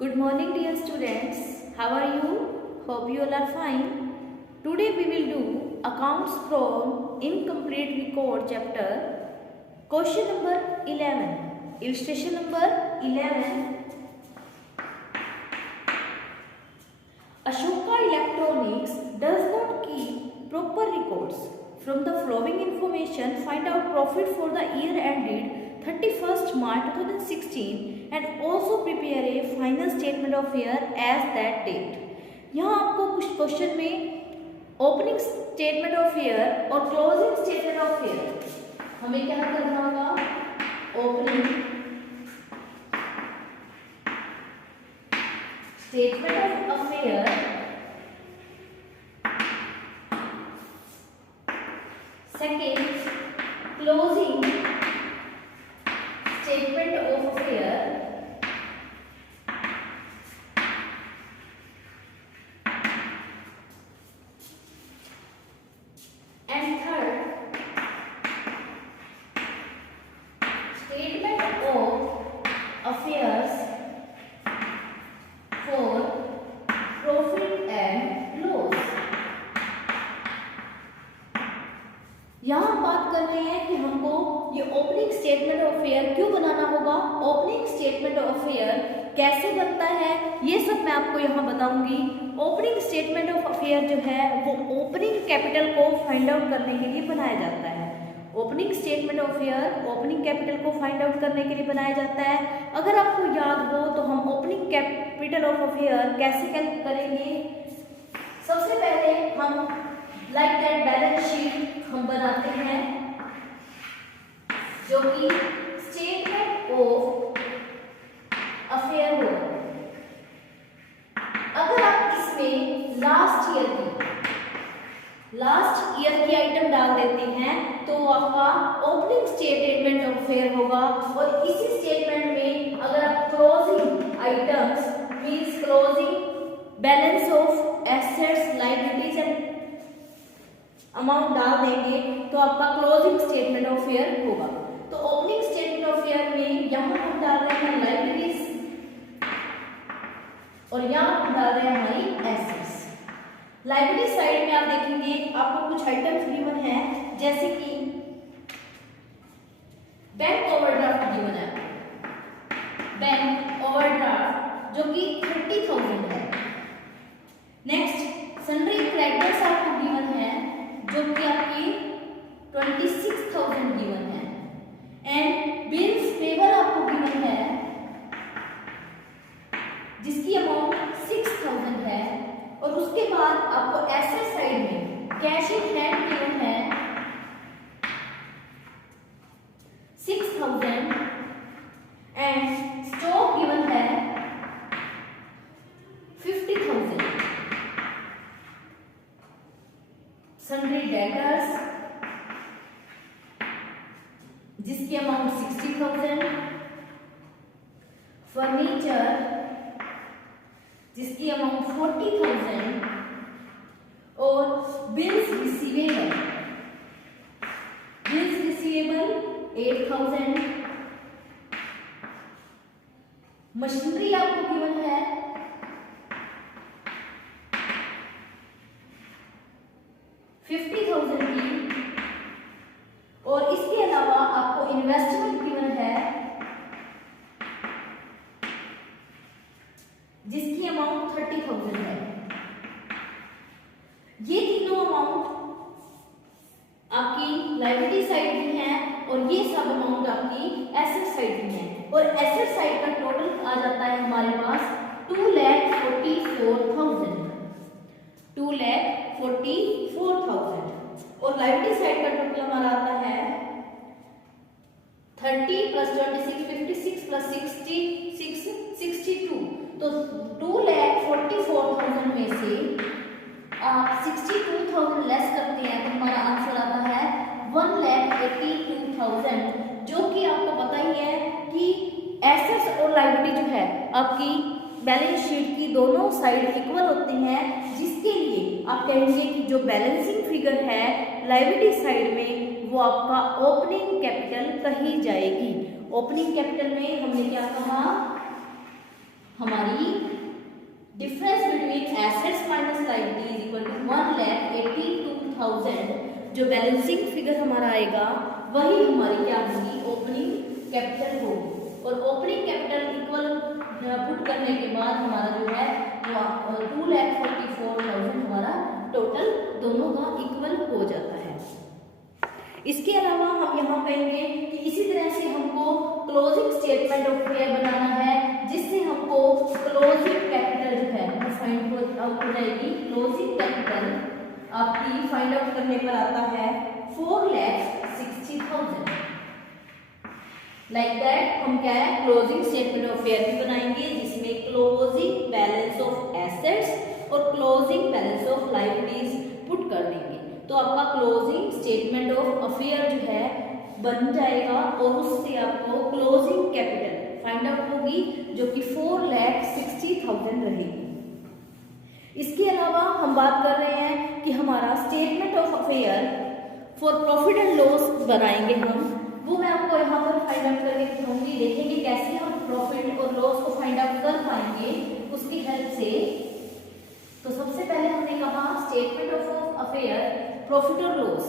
Good morning dear students. How are you? Hope you all are fine. Today we will do accounts from incomplete record chapter. Question number 11. Illustration number 11. Ashoka Electronics does not keep proper records. From the following information, find out profit for the year ended 31st March 2016 and also prepare a final statement of year as that date. यहाँ आपको कुछ question में opening statement of year और closing statement of year हमें क्या करना होगा? Opening statement of affair, second closing statement of affair, and third statement of affairs for profit and loss. यहाँ हम बात कर रहे हैं कि हमको ये ओपनिंग स्टेटमेंट ऑफ अफेयर क्यों बनाना होगा, ओपनिंग स्टेटमेंट ऑफ अफेयर कैसे बनता है, ये सब मैं आपको यहाँ बताऊंगी। ओपनिंग स्टेटमेंट ऑफ अफेयर जो है वो ओपनिंग कैपिटल को फाइंड आउट करने के लिए बनाया जाता है। Opening statement of affair opening capital को फाइंड आउट करने के लिए बनाया जाता है। अगर आपको याद हो तो हम ओपनिंग कैपिटल ऑफ अफेयर कैसे कैलकुलेट करेंगे? सबसे पहले हम लाइक दैट बैलेंस शीट हम बनाते हैं जो कि स्टेटमेंट ऑफ अफेयर होगा। अगर आप इसमें लास्ट ईयर की आइटम डाल देते हैं तो आपका ओपनिंग स्टेटमेंट ऑफ अफेयर होगा। और इसी स्टेटमेंट में अगर आप closing items means closing balance of assets, liabilities and amount डाल देंगे तो आपका क्लोजिंग स्टेटमेंट ऑफ अफेयर होगा। तो ओपनिंग स्टेटमेंट ऑफ अफेयर में यहाँ हम डाल रहे हैं लायबिलिटीज और यहाँ हम डाल रहे हैं हमारी एसेट्स। लायबिलिटी साइड में आप देखेंगे आपको कुछ आइटम्स गिवन है जैसे कि बैंक ओवरड्राफ्ट गिवन है, बैंक ओवरड्राफ्ट जो कि 30,000 है। नेक्स्ट सन्ड्री क्रेडिटर्स आपको गिवन है जो कि आपकी 26,000 गिवन है। एंड बिल्स पेबल आपको गिवन है जिसकी अमाउंट 6,000 है। और उसके बाद आपको एसेट साइड में कैश इन हैंड गिवन है 6,000 एंड स्टॉक गिवन है 50,000। सन्ड्री डेटर्स जिसकी अमाउंट 60,000, फर्नीचर जिसकी अमाउंट 40,000 और बिल्स रिसीवेबल 8,000। मशीनरी आपको गिवन है 50,000 की। और इसके अलावा आपको इन्वेस्टमेंट गिवन है जिसकी अमाउंट 30,000 है। ये तीनों अमाउंट आपकी लायबिलिटी साइड में है और ये सब अमाउंट आपकी एसेट साइड में है। और एसेट साइड का टोटल आ जाता है हमारे पास 2,44,000 और लायबिलिटी साइड का टोटल हमारा आता है 30 + 26 56 + 60 62। तो 2,44,000 में से आप 62,000 लेस करते हैं तो हमारा आंसर आता है 1,82,000, जो कि आपको पता ही है कि एसेट्स और लायबिलिटी जो है आपकी बैलेंस शीट की दोनों साइड इक्वल होती हैं, जिसके लिए आप कहेंगे कि जो बैलेंसिंग फिगर है लायबिलिटी साइड में वो आपका ओपनिंग कैपिटल कही जाएगी। ओपनिंग कैपिटल में हमने क्या कहा, हमारी difference between assets minus liability is equal to 1,82,000, जो बैलेंसिंग फिगर हमारा आएगा वही हमारी क्या होगी, ओपनिंग कैपिटल होगी। और ओपनिंग कैपिटल इक्वल पुट करने के बाद हमारा जो है 2,44,000 हमारा टोटल दोनों का इक्वल हो जाता है। इसके अलावा हम यहाँ कहेंगे कि इसी तरह से हमको क्लोजिंग स्टेटमेंट ऑफ फेयर बनाना है, जिससे हमको क्लोजिंग कैपिटल जो है वो फाइंड आउट हो जाएगी। क्लोजिंग कैपिटल आपकी फाइंड आउट करने पर आता है 4,60,000। लाइक दैट हम क्या है, क्लोजिंग स्टेटमेंट ऑफ फेयर भी बनाएंगे, जिसमें क्लोजिंग बैलेंस ऑफ एसेट्स और closing balance of liabilities put कर देंगे। तो आपका क्लोजिंग स्टेटमेंट ऑफ अफेयर जो है बन जाएगा और उससे आपको क्लोजिंग कैपिटल फाइंड आउट होगी, जो कि 4,60,000 रहेगी। इसके अलावा हम बात कर रहे हैं कि हमारा statement of affair for profit and loss बनाएंगे हम, वो मैं आपको यहाँ पर फाइंड आउट करके दिखाऊंगी। देखेंगे कैसे हम प्रॉफिट और लॉस को फाइंड आउट कर पाएंगे उसकी हेल्प से। तो सबसे पहले हमने कहा स्टेटमेंट ऑफ अफेयर प्रॉफिट और लॉस,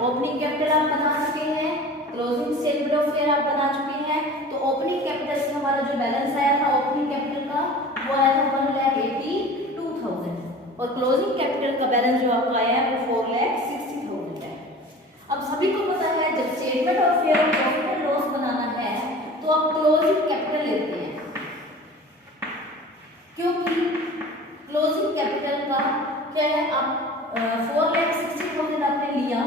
ओपनिंग कैपिटल आप बना चुके हैं, क्लोजिंग स्टेटमेंट ऑफ फेयर आप बना चुके हैं। तो ओपनिंग कैपिटल से हमारा जो बैलेंस आया था ओपनिंग कैपिटल का वो आया था 1,82,000 और क्लोजिंग कैपिटल का बैलेंस जो आपका आया है वो 4,60,000 है। अब सभी को पता है जब स्टेटमेंट ऑफ फेयर और प्रॉफिट एंड लॉस बनाना है तो आप क्लोजिंग कैपिटल लेते हैं, क्योंकि क्लोजिंग कैपिटल का क्या है, आप 4,60,000 आपने लिया,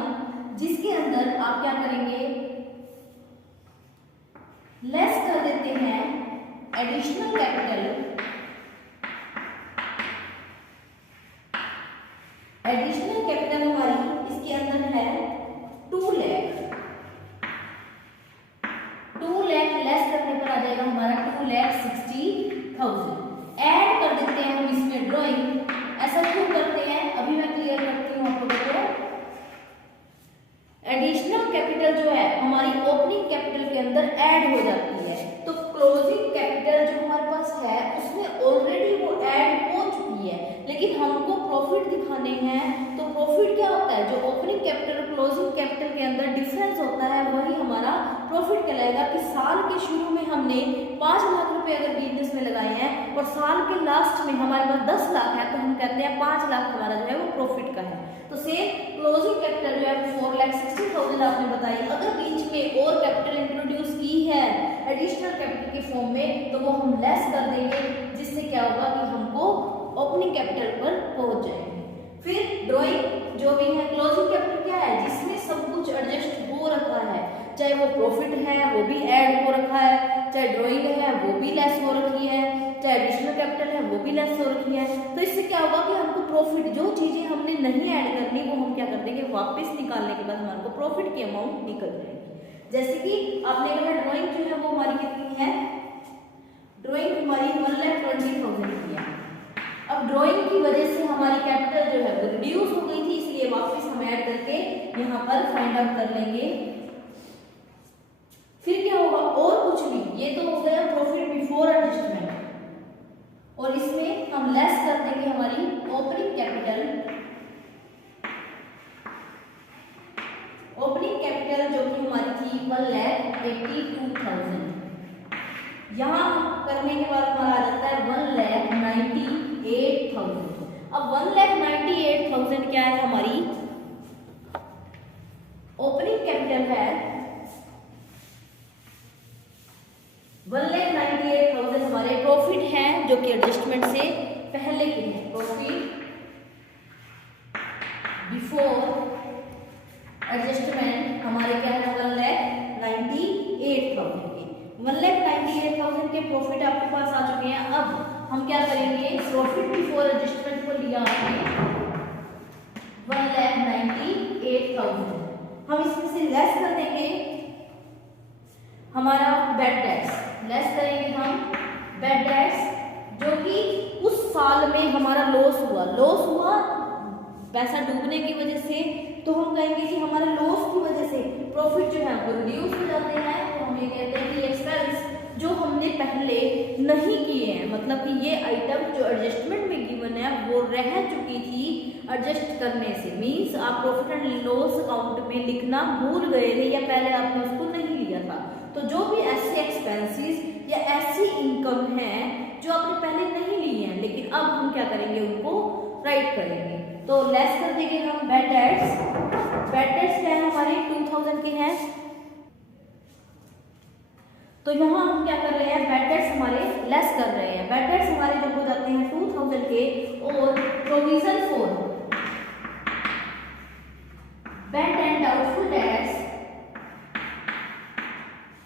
जिसके अंदर आप क्या करेंगे, लेस कर देते हैं एडिशनल कैपिटल। एडिशनल कैपिटल हमारी इसके अंदर है 2 लाख। 2 लाख लेस करने पर आ जाएगा हमारा 2,60,000। ऐड कर देते हैं हम इसमें ड्राइंग। ऐसा क्यों करते हैं, अभी मैं क्लियर करती हूँ आपको। देखो एडिशनल कैपिटल जो है हमारी ओपनिंग कैपिटल के अंदर ऐड हो जाती है, तो क्लोजिंग कैपिटल जो हमारे पास है उसमें ऑलरेडी वो ऐड हो चुकी है। लेकिन हमको प्रॉफिट दिखाने हैं, तो प्रॉफिट क्या होता है, जो ओपनिंग कैपिटल और क्लोजिंग कैपिटल के अंदर डिफरेंस होता है वही हमारा प्रॉफिट कहलाएगा। कि साल के शुरू में हमने 5 लाख रुपए अगर बिजनेस में लगाए हैं और साल के लास्ट में हमारे पास 10 लाख है, तो हम कहते हैं 5 लाख हमारा जो है वो प्रॉफिट का है। तो सेम क्लोजिंग कैपिटल जो है 4,60,000 आपने बताई, अगर बीच में और कैपिटल इंट्रोड्यूस की है एडिशनल कैपिटल के फॉर्म में, तो वो हम लेस कर देंगे, जिससे क्या होगा कि हमको ओपनिंग कैपिटल पर पहुंच जाएंगे। फिर ड्राइंग जो भी है, क्लोजिंग कैपिटल क्या है, जिसमें सब कुछ एडजस्ट हो रखा है, चाहे वो प्रॉफिट है वो भी ऐड हो रखा है, चाहे ड्राइंग है वो भी लेस हो रखी है, चाहे एडिशनल कैपिटल है वो भी लेस हो रखी है। तो इससे क्या होगा कि हमको प्रॉफिट, जो चीजें हमने नहीं ऐड करनी वो हम क्या कर देंगे, वापस निकालने के बाद हमारे को प्रॉफिट की अमाउंट निकल जाएगी। जैसे कि आपने कहा ड्राइंग जो है वो हमारी कितनी है, ड्राइंग हमारी 1,20,000 की है। अब ड्राइंग की वजह से हमारी कैपिटल जो है वो रिड्यूस हो गई थी, इसलिए वापस हम ऐड करके यहाँ पर फाइंड आउट कर लेंगे। फिर क्या होगा, और कुछ भी, ये तो हो गया प्रॉफिट बिफोर एडजस्टमेंट, और इसमें हम लेस कर देंगे हमारी ओपनिंग कैपिटल। ओपनिंग कैपिटल जो कि हमारी थी 1,82,000, यहाँ करने के बाद हमारा आ जाता है 1,98,000। अब 1,98,000 क्या है, हमारी ओपनिंग कैपिटल है 1,98,000 हमारे प्रॉफिट है, जो कि एडजस्टमेंट से पहले के हैं। प्रॉफिट बिफोर एडजस्टमेंट हमारे क्या है 1,98,000 के। 1,98,000 के प्रॉफिट आपके पास आ चुके हैं। अब हम क्या करेंगे, प्रॉफिट बिफोर एडजस्टमेंट को लिया आपने 1,98,000, हम इसमें से लेस कर देंगे हमारा बेड टैक्स, लेस करेंगे हम बेड टैक्स, जो कि उस साल में हमारा लॉस हुआ पैसा डूबने की वजह से, तो हम कहेंगे कि हमारे लॉस की वजह से प्रॉफिट जो है वो रिड्यूस हो जाते हैं। तो हम ये कहते हैं कि एक्सपेंस जो हमने पहले नहीं किए हैं, मतलब कि ये आइटम जो एडजस्टमेंट में गिवन है वो रह चुकी थी एडजस्ट करने से, मींस आप प्रॉफिट एंड लॉस अकाउंट में लिखना भूल गए थे या पहले आपने उसको नहीं लिया था। तो जो भी ऐसे एक्सपेंसेस या ऐसी इनकम है जो आपने पहले नहीं ली है लेकिन अब हम क्या करेंगे, उनको राइट करेंगे। तो लेस कर देंगे हम बैड डेट्स। बैड डेट्स क्या है हमारे 2000 के हैं, तो यहाँ हम क्या कर रहे हैं, बैड डेट्स हमारे लेस कर रहे हैं। बैड डेट्स हमारे जो हो जाते हैं 2000 के, और provision for bad and doubtful debts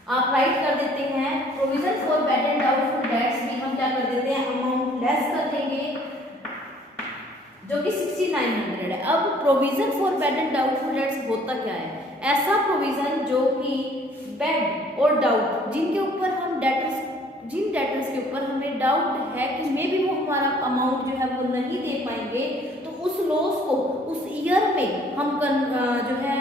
आप राइट कर देते हैं। Provision for bad and doubtful debts भी हम क्या कर देते हैं, अमाउंट लेस कर देंगे जो कि 6900 है। अब provision for bad and doubtful debts होता क्या है, ऐसा प्रोविजन जो कि बैड और डाउट जिनके ऊपर हम जिन डेटर्स के ऊपर हमें डाउट है कि मे भी वो हमारा अमाउंट जो है वो नहीं दे पाएंगे, तो उस लॉस को उस ईयर में हम जो है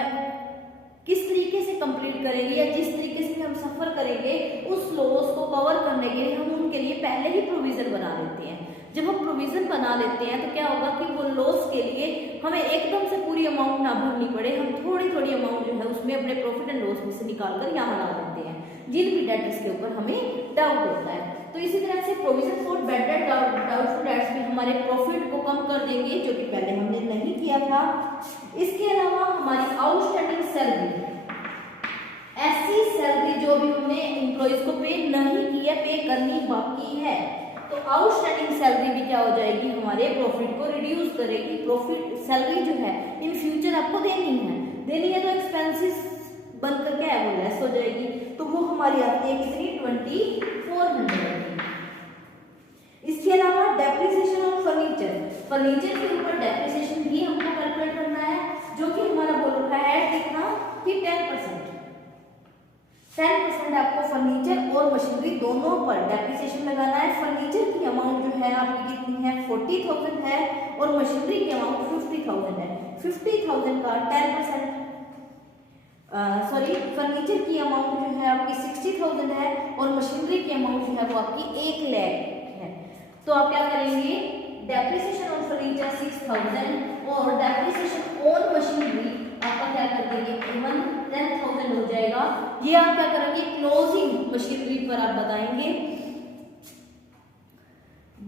किस तरीके से कंप्लीट करेंगे या जिस तरीके से हम सफर करेंगे उस लॉस को कवर करने के लिए हम उनके लिए पहले ही प्रोविजन बना लेते हैं। जब हम प्रोविजन बना लेते हैं तो क्या होगा कि वो लॉस के लिए हमें एकदम से पूरी अमाउंट ना भरनी पड़े, हम थोड़ी थोड़ी अमाउंट जो है उसमें अपने प्रॉफिट एंड लॉस में से निकाल कर यहाँ ला देते हैं जिन भी डेटर्स के ऊपर हमें डाउट होता है। तो इसी तरह से provision for bad debt doubtful debts भी हमारे प्रॉफिट को कम कर देंगे जो कि पहले हमने नहीं किया था। इसके अलावा हमारी आउटस्टैंडिंग सैलरी, ऐसी सैलरी जो भी हमने एम्प्लॉइज को पे नहीं की है, पे करनी बाकी है, तो आउटस्टैंडिंग सैलरी भी क्या हो जाएगी, हमारे प्रॉफिट को रिड्यूस करेगी। प्रॉफिट सैलरी जो है इन फ्यूचर आपको देनी है तो एक्सपेंसेस बनकर क्या है वो लेस हो जाएगी, तो वो हमारी आती है कितनी 2400। इसके अलावा डेप्रिसिएशन ऑफ फर्नीचर के ऊपर डेप्रिसिएशन भी हमको कैलकुलेट करना है, जो कि हमारा बोल रखा है कितना कि 10% आपको फर्नीचर और मशीनरी दोनों पर डेप्रिसिएशन लगाना है। फर्नीचर की अमाउंट जो है आपकी कितनी है 40,000 है और मशीनरी की अमाउंट 50,000 है। 50,000 का 10% फर्नीचर की अमाउंट जो है आपकी 60,000 है और मशीनरी की अमाउंट जो है वो आपकी 1 लाख है। तो आप क्या करेंगे, डेप्रिसिएशन ऑन फर्नीचर 6,000 और डेप्रिसिएशन ऑन मशीनरी आपका क्या कर देंगे 10,000 हो जाएगा। ये आप क्या करेंगे, क्लोजिंग मशीनरी पर आप बताएंगे।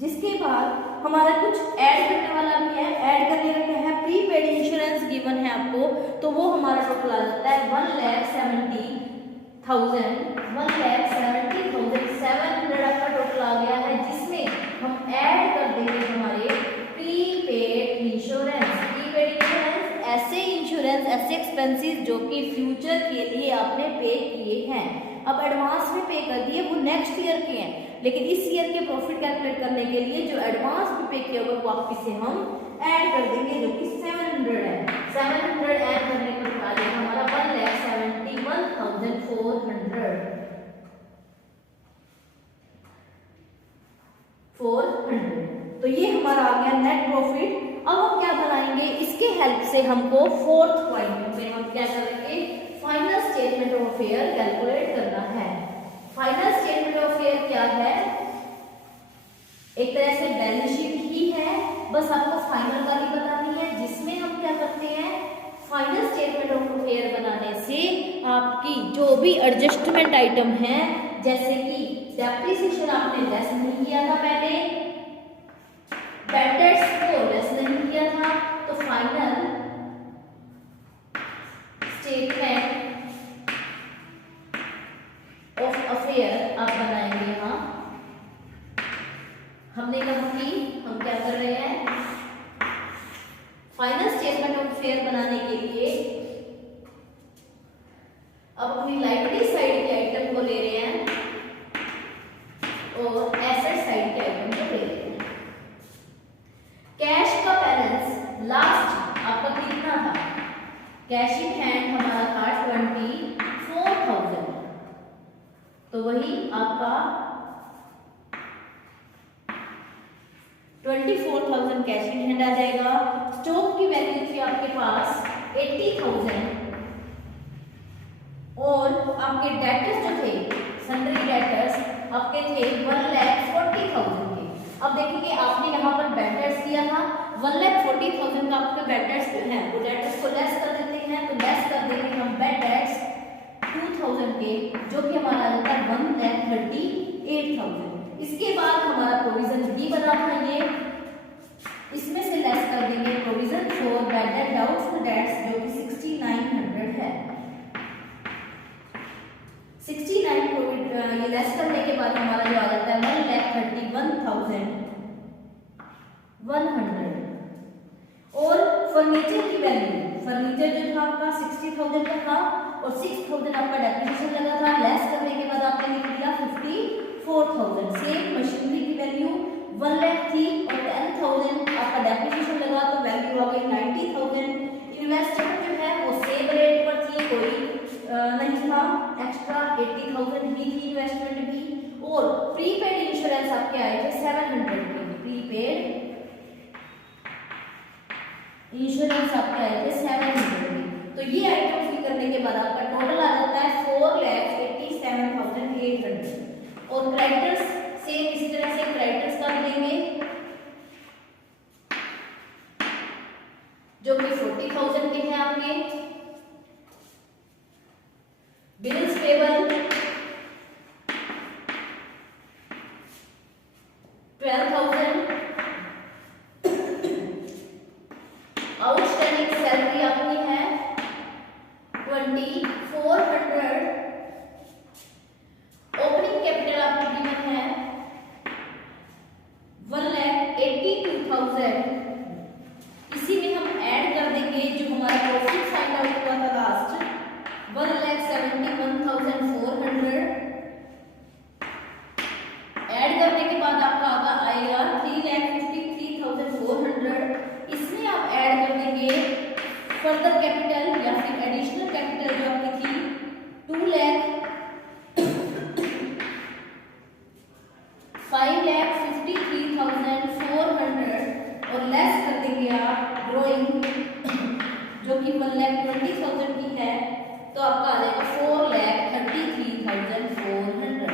जिसके बाद हमारा कुछ ऐड करने वाला भी है। ऐड करने का क्या है, प्रीपेड इंश्योरेंस गिवन है आपको, तो वो हमारा टोटल आ जाता है 1,70,700 आपका टोटल आ गया है, जिसमें हम ऐड कर देंगे हमारे प्रीपेड इंश्योरेंस। प्रीपेड इंश्योरेंस ऐसे इंश्योरेंस, ऐसे एक्सपेंसेस जो कि फ्यूचर के लिए आपने पे किए हैं, अब एडवांस में पे कर दिए, वो नेक्स्ट ईयर के हैं, लेकिन इस ईयर के प्रॉफिट कैलकुलेट करने के लिए जो एडवांस में पे किया होगा वापस से हम ऐड कर देंगे, जो कि 700 है। 700 ऐड करने पर आ जाएगा हमारा 1,71,400। तो ये हमारा आ गया नेट प्रॉफिट। अब हम क्या बनाएंगे, इसके हेल्प से हमको फोर्थ पॉइंट में हम क्या करेंगे, final statement of affair calculate करना है। फाइनल स्टेटमेंट ऑफ अफेयर क्या है, एक तरह से बैलेंस शीट ही है, बस आपको फाइनल वाली बतानी है, जिसमें हम क्या करते हैं, फाइनल स्टेटमेंट ऑफ अफेयर बनाने से आपकी जो भी एडजस्टमेंट आइटम है, जैसे कि डेप्रिसिएशन आपने लेस नहीं किया था पहले, बैड डेट्स को लेस नहीं किया था, तो फाइनल स्टेटमेंट ऑफ अफेयर आप बनाएंगे। यहाँ हमने कहा कि हम क्या कर रहे हैं, फाइनल स्टेटमेंट ऑफ अफेयर बनाने के लिए अब अपनी लायबिलिटी साइड के आइटम को ले रहे हैं और एसेट साइड के आइटम को ले रहे हैं। कैश का बैलेंस लास्ट आपका कितना था, कैश इन हैंड हमारा था 24,000, तो वही आपका 24,000 कैश इन हैंड आ जाएगा। स्टॉक की वैल्यू थी आपके पास 80,000 और आपके डेटर्स जो थे, सन्ड्री डेटर्स आपके थे 1,40,000। देखेंगे आपने यहाँ पर बेड डेट्स दिया था 1,40,000 का आपके बेड डेट्स हैं, वो डेट डेट्स को लेस कर देते हैं, तो लेस कर देंगे हम बेड डेट्स 2,000 के, जो कि हमारा आ जाता है 1,38,000। इसके बाद हमारा प्रोविजन बी बना था ये, इसमें से लेस कर देंगे provision for bad debt doubtful debts जो कि 6,900 है। 69 ये लेस करने के बाद हमारा जो आ जाता है 1,31,100। और फर्नीचर की वैल्यू, फर्नीचर जो था आपका 60,000 का था और 6,000 आपका डेप्रिसिएशन लगा था, लेस करने के बाद आपने लिख दिया 54,000। सेम मशीनरी की वैल्यू 1 लाख थी और 10,000 आपका डेप्रिसिएशन लगा तो वैल्यू आ गई 90,000। इन्वेस्टमेंट जो है वो सेम रेट पर थी, कोई नहीं था एक्स्ट्रा, 80,000 ही थी इन्वेस्टमेंट भी। और प्रीपेड इंश्योरेंस आपके आए थे 700 के, प्रीपेड इंश्योरेंस आपके आए थे 700 के। तो ये आइटम फिल करने के बाद आपका टोटल आ जाता है 4,87,800। और क्रेडिटर्स सेम इसी तरह से क्रेडिटर्स का देंगे जो कि 40,000 के हैं आपके। Bills payable 12,000। आउटस्टैंडिंग सैलरी आपकी है 2,400। ओपनिंग कैपिटल आपकी कीमत है 1,82,000। इसी में हम ऐड कर देंगे जो हमारा प्रॉफिट फाइंड आउट हुआ था लास्ट 1,71,400। ऐड करने के बाद आपका आएगा 3,53,400। इसमें आप ऐड कर देंगे फर्दर कैपिटल या फिर एडिशनल कैपिटल जो आपकी थी 5,53,400 और लेस कर देंगे आप ड्राइंग जो कि 1,20,000 की है, तो आपका आ जाएगा 4,33,400।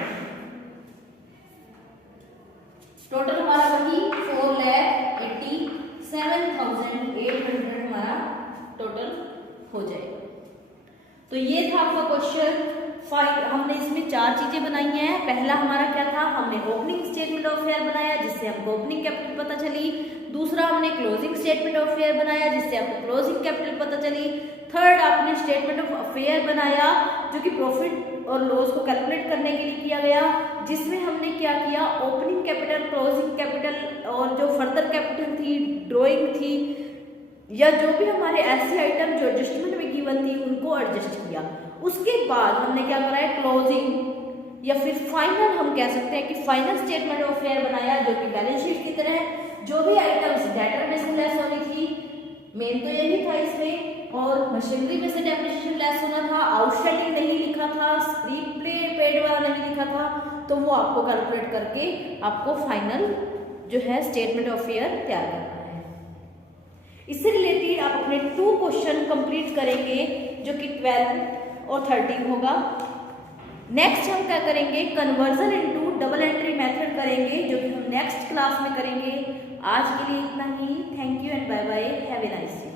टोटल हमारा वही 4,87,800 हमारा टोटल हो जाएगा। तो ये था आपका क्वेश्चन 5। हमने इसमें 4 चीजें बनाई हैं। पहला हमारा क्या था, हमने ओपनिंग स्टेटमेंट ऑफ फेयर बनाया जिससे हमको ओपनिंग कैपिटल पता चली। दूसरा हमने क्लोजिंग स्टेटमेंट ऑफ फेयर बनाया जिससे आपको क्लोजिंग कैपिटल पता चली। थर्ड आपने स्टेटमेंट ऑफ अफेयर बनाया जो कि प्रॉफिट और लॉस को कैलकुलेट करने के लिए किया गया, जिसमें हमने क्या किया, ओपनिंग कैपिटल, क्लोजिंग कैपिटल और जो फर्दर कैपिटल थी, ड्रॉइंग थी या जो भी हमारे ऐसे आइटम जो एडजस्टमेंट में गिवन थी उनको एडजस्ट किया। उसके बाद हमने क्या करा है, क्लोजिंग या फिर फाइनल हम कह सकते हैं कि फाइनल स्टेटमेंट ऑफ फेयर बनाया जो कि बैलेंस शीट की तरह है। जो भी आइटम्स डेटर में से लेस होनी थी, मेन तो यही था इसमें, और मशीनरी में से डेप्रिसिएशन लेस होना था, आउटस्टैंडिंग नहीं लिखा था, प्रीपेड वाला नहीं लिखा था, तो वो आपको कैलकुलेट करके आपको फाइनल जो है स्टेटमेंट ऑफ फेयर तैयार करना है। इससे रिलेटेड आप अपने 2 क्वेश्चन कंप्लीट करेंगे जो कि 12 और 13 होगा। नेक्स्ट हम क्या करेंगे, conversion into double entry method करेंगे जो कि हम नेक्स्ट क्लास में करेंगे। आज के लिए इतना ही। Thank you and bye bye, have a nice day.